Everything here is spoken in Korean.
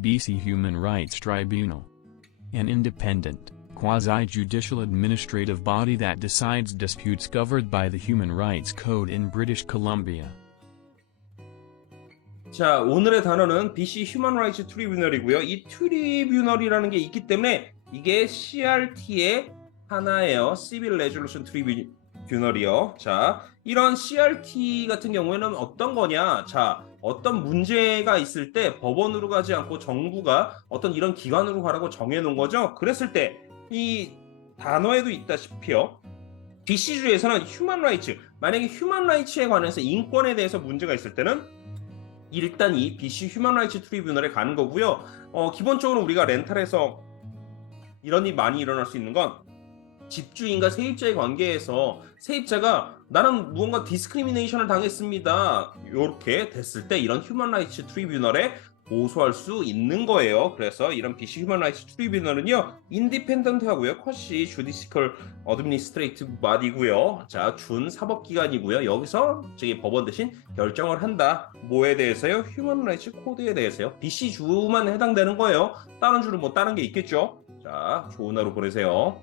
BC Human Rights Tribunal. An independent, quasi-judicial administrative body that decides disputes covered by the Human Rights Code in British Columbia. 자, 오늘의 단어는 BC 휴먼 라이츠 트리뷰널이고요. 이 트리뷰널이라는 게 있기 때문에 이게 CRT의 하나예요. Civil Resolution Tribunal 이요. 자, 이런 CRT 같은 경우에는 어떤 거냐? 자, 어떤 문제가 있을 때 법원으로 가지 않고 정부가 어떤 이런 기관으로 가라고 정해 놓은 거죠. 그랬을 때 이 단어에도 있다시피요. BC주에서는 휴먼 라이츠, 만약에 휴먼 라이츠에 관해서 인권에 대해서 문제가 있을 때는 일단 이 BC 휴먼 라이츠 트리뷰널에 가는 거고요. 어, 기본적으로 우리가 렌탈에서 이런 일이 많이 일어날 수 있는 건 집주인과 세입자의 관계에서 세입자가 나는 무언가 디스크리미네이션을 당했습니다. 이렇게 됐을 때 이런 휴먼 라이츠 트리뷰널에 고소할 수 있는 거예요. 그래서 이런 BC 휴먼 라이츠 트리뷰널은요, 인디펜던트하고요, 컷이 주디시컬 어드미니스트레이티브 바디고요. 자, 준 사법 기관이고요. 여기서 저기 법원 대신 결정을 한다. 뭐에 대해서요? 휴먼 라이츠 코드에 대해서요. BC 주만 해당되는 거예요. 다른 주는 뭐 다른 게 있겠죠. 자, 좋은 하루 보내세요.